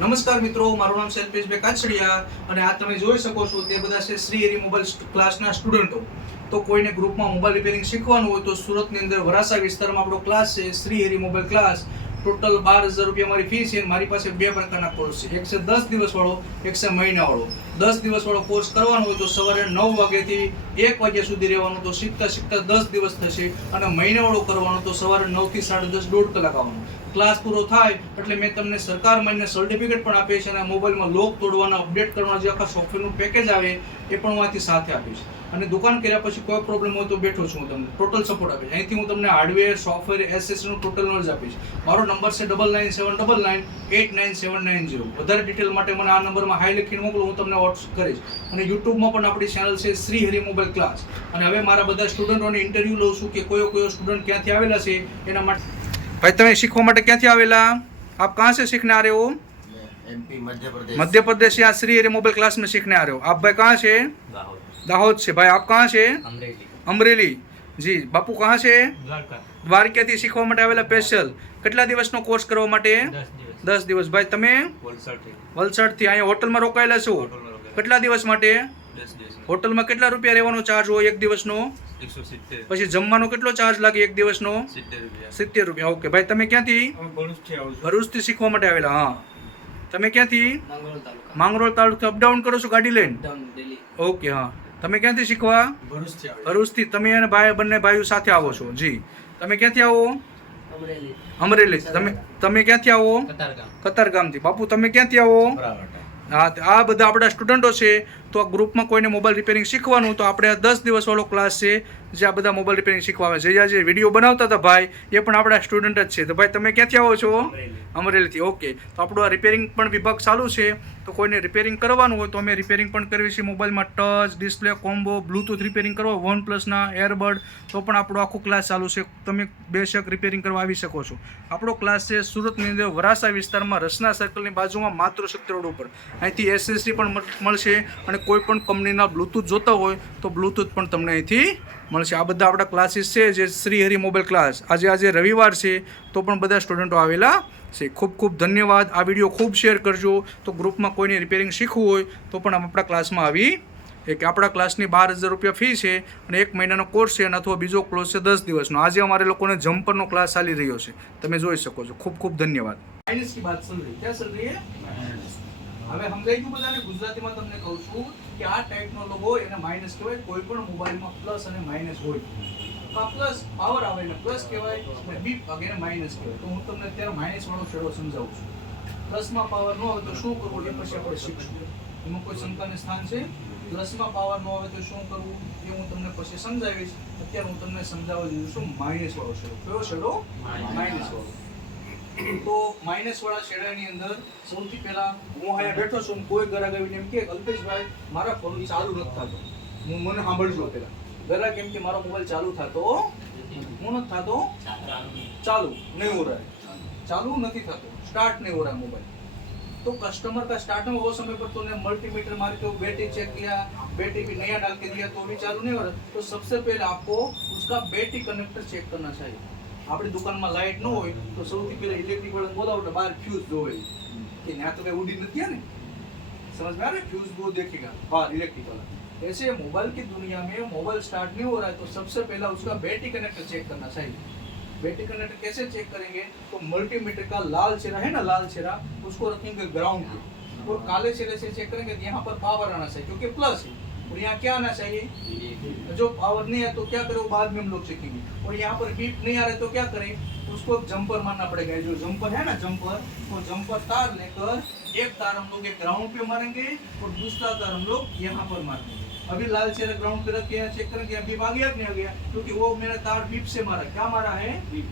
નમસ્કાર મિત્રો, મારું નામ છે અલ્પેશભાઈ કાછડિયા અને આ તમે જોઈ શકો છો તે બધા છે શ્રી હરિ મોબાઈલ ક્લાસના સ્ટુડન્ટો. તો કોઈને ગ્રુપમાં મોબાઈલ રિપેરિંગ શીખવાનું હોય તો સુરતની અંદર વરાસા વિસ્તારમાં આપણો ક્લાસ છે Shri Hari mobile class. Total 12,000 રૂપિયા મારી ફી છે. મારી પાસે બે પ્રકારના કોર્સ છે, એક છે 10 દિવસ વાળો, એક છે મહિના વાળો. 10 દિવસ વાળો કોર્સ કરવાનો હોય તો સવારે 9 વાગ્યાથી 1 વાગ્યા સુધી રહેવાનું, તો શીખતા શીખતા 10 દિવસ થશે. અને મહિના વાળો કરવાનો તો સવારે 9 થી 10:30 દોઢ કલાક આવવાનું. ક્લાસ પૂરો થાય એટલે મેં તમને સરકાર માન્ય સર્ટિફિકેટ પણ આપીશ અને મોબાઈલમાં લોક તોડવાના, અપડેટ કરવાના જે આખા સોફ્ટવેરનું પેકેજ આવે એ પણ હું આથી સાથે આપીશ. અને દુકાન કર્યા પછી કોઈ પ્રોબ્લેમ હોય તો બેઠો છું, હું તમને ટોટલ સપોર્ટ આપીશ. અહીંથી હું તમને હાર્ડવેર, સોફ્ટવેર, એસેસરીનું ટોટલ નોલેજ આપીશ. મારો નંબર છે 9979998790. વધારે ડિટેલ માટે મને આ નંબરમાં હાઈ લખીને મોકલો, હું તમને વોટ્સઅપ કરીશ. અને યુટ્યુબમાં પણ આપણી ચેનલ છે શ્રી હરિ મોબાઈલ ક્લાસ. અને હવે મારા બધા સ્ટુડન્ટોને ઇન્ટરવ્યૂ લઉં છું કે કયો સ્ટુડન્ટ ક્યાંથી આવેલા છે એના માટે. भाई તમે सीखवा માટે ક્યાંથી આવેલા? आप कहाँ से सीखने आ रहे हो? एमपी मध्य प्रदेश से। यहाँ श्री हरि मोबाइल क्लास में सीखने आ रहे हो आप? भाई कहाँ से? दाहोद से। भाई आप कहाँ से? अमरेली जी। बापू कहाँ से? દ્વારકાથી શીખવા માટે આવેલા સ્પેશિયલ. કેટલા દિવસનો કોર્સ કરવા માટે? 10 દિવસ. ભાઈ તમે? વલસાડથી. અહીંયા હોટલમાં રોકાયેલા છો? કેટલા દિવસ માટે? હોટલમાં કેટલા રૂપિયા રહેવાનો ચાર્જ હોય એક દિવસનો? 170. પછી જમવાનો કેટલો ચાર્જ લાગે એક દિવસનો? 70 રૂપિયા. ઓકે ભાઈ તમે ક્યાંથી? ભરૂચથી શીખવા માટે આવેલા. હા તમે ક્યાંથી? માંગરોળ તાલુકા. અપડાઉન કરો છો ગાડી લઈને? ઓકે હા. તમે ક્યાંથી શીખવા? ભરૂચથી. તમે અને ભાઈ બંને ભાઈઓ સાથે આવો છો? જી. તમે ક્યાંથી આવો? અમરેલી. તમે ક્યાંથી આવો? કતારગામથી. બાપુ તમે ક્યાંથી આવો? હા. આ બધા આપણા સ્ટુડન્ટો છે. તો આ ગ્રુપમાં કોઈને મોબાઈલ રિપેરિંગ શીખવાનું તો આપણે આ 10 દિવસ વાળો ક્લાસ છે જે આ બધા મોબાઈલ રિપેરિંગ શીખવા આવે છે. જે વિડીયો બનાવતા હતા ભાઈ એ પણ આપણા સ્ટુડન્ટ જ છે. તો ભાઈ તમે ક્યાંથી આવો છો? અમરેલીથી. ઓકે. તો આપણું આ રિપેરિંગ પણ વિભાગ ચાલુ છે. તો કોઈને રિપેરિંગ કરવાનું હોય તો અમે રિપેરિંગ પણ કરવી છે. મોબાઈલમાં touch, display, combo, Bluetooth repairing કરવા, OnePlusના એરબડ, તો પણ આપણો આખો ક્લાસ ચાલુ છે. તમે બેશક રિપેરિંગ કરવા આવી શકો છો. આપણો ક્લાસ છે સુરતની અંદર વરાસા વિસ્તારમાં રસના સર્કલની બાજુમાં માતૃશક્તિ રોડ ઉપર. અહીંથી એસેસરી પણ મળશે અને કોઈ પણ કંપનીના બ્લૂટૂથ જોતા હોય તો બ્લૂટૂથ પણ તમને અહીંથી મળશે. આ બધા આપણા ક્લાસીસ છે જે શ્રી હરિ મોબાઈલ ક્લાસ. આજે રવિવાર છે તો પણ બધા સ્ટુડન્ટો આવેલા છે. ખૂબ ખૂબ ધન્યવાદ. આ વિડીયો ખૂબ શેર કરજો. તો ગ્રુપમાં કોઈને રિપેરિંગ શીખવું હોય તો પણ આપણા ક્લાસમાં આવી કે આપણા ક્લાસની 12,000 રૂપિયા ફી છે અને 1 મહિનાનો કોર્સ છે અને અથવા બીજો કોર્સ છે 10 દિવસનો. આજે અમારે લોકોને જમ્પરનો ક્લાસ ચાલી રહ્યો છે, તમે જોઈ શકો છો. ખૂબ ખૂબ ધન્યવાદ. માઇનસ की बात चल रही है, क्या चल रही है? હવે સમજાઈ ગયું બધાને? ગુજરાતીમાં તમને કહું છું કે આ ટાઈપનો લોગો એને માઇનસ કહેવાય. કોઈ પણ મોબાઈલમાં પ્લસ અને માઇનસ હોય તો આ પ્લસ પાવર આવે ને પ્લસ કહેવાય અને બીપ વાગે એને માઇનસ કહેવાય. તો હું તમને અત્યારે માઇનસ વાળો શેડો સમજાવું છું. પ્લસમાં પાવર ન આવે તો શું કરવું એ પછી આપણે શીખશું. એમાં કોઈ શંકાનું સ્થાન છે? પ્લસમાં પાવર ન આવે તો શું કરવું એ હું તમને પછી સમજાવીશ. અત્યારે હું તમને સમજાવવા દઉં છું માઇનસ વાળો શેડો. કયો શેડો? માઇનસ વાળો. તો માઇનસ વાળા શેડાની અંદર સૌથી પહેલા હું અહીંયા બેઠો છું. કોઈ ગ્રાહક આવીને એમ કે અલ્પેશભાઈ મારા ફોન ચાલુ નથી થતો. મને સાંભળજો પહેલા. ગ્રાહક એમ કે મારો મોબાઈલ ચાલુ થતો હું નથી થતો, ચાલુ નહીં हो रहा है, चालू नहीं થતો, स्टार्ट नहीं हो रहा है मोबाइल. तो कस्टमर का स्टार्ट में वो समय पर तूने मल्टीमीटर मार के बैटरी चेक किया, बैटरी भी नया डाल के दिया तो भी चालू नहीं हो रहा. तो सबसे पहले आपको उसका बैटरी कनेक्टर चेक करना चाहिए. આપણી દુકાનમાં લાઇટ ન હોય તો સૌથી પહેલા ઇલેક્ટ્રિક વાળાને બોલાવો એટલે બહાર ફ્યુઝ જોવે કે ત્યાં તો કઈ ઉડી નથી ને. समझ में आ रहा है? फ्यूज वो देखेगा बाहर इलेक्ट्रिक वाला. ऐसे मोबाइल की दुनिया में मोबाइल स्टार्ट नहीं हो रहा है तो सबसे पहला उसका बैटरी कनेक्टर चेक करना चाहिए. बैटरी कनेक्टर कैसे चेक करेंगे? तो मल्टीमीटर का लाल चेहरा है ना, लाल चेहरा उसको रखेंगे ग्राउंड पे और काले चेहरे से चेक करेंगे तो यहाँ पर पावर आना चाहिए क्योंकि प्लस है. और यहाँ क्या आना चाहिए? जो पावर नहीं है तो क्या करें वो बाद में हम लोग सीखेंगे. और यहाँ पर बीप नहीं आ रहे तो क्या करें? उसको जंपर मारना पड़ेगा. जो जंपर है ना जंपर, तो जंपर तार लेकर एक तार हम लोग एक ग्राउंड पे मारेंगे और दूसरा तार हम लोग यहाँ पर मारेंगे. अभी लाल चेहरा ग्राउंड पे रख के चेक करेंगे बीप आ गया कि नहीं आ गया, क्योंकि वो मेरा तार बीप से मारा. क्या मारा है? बीप.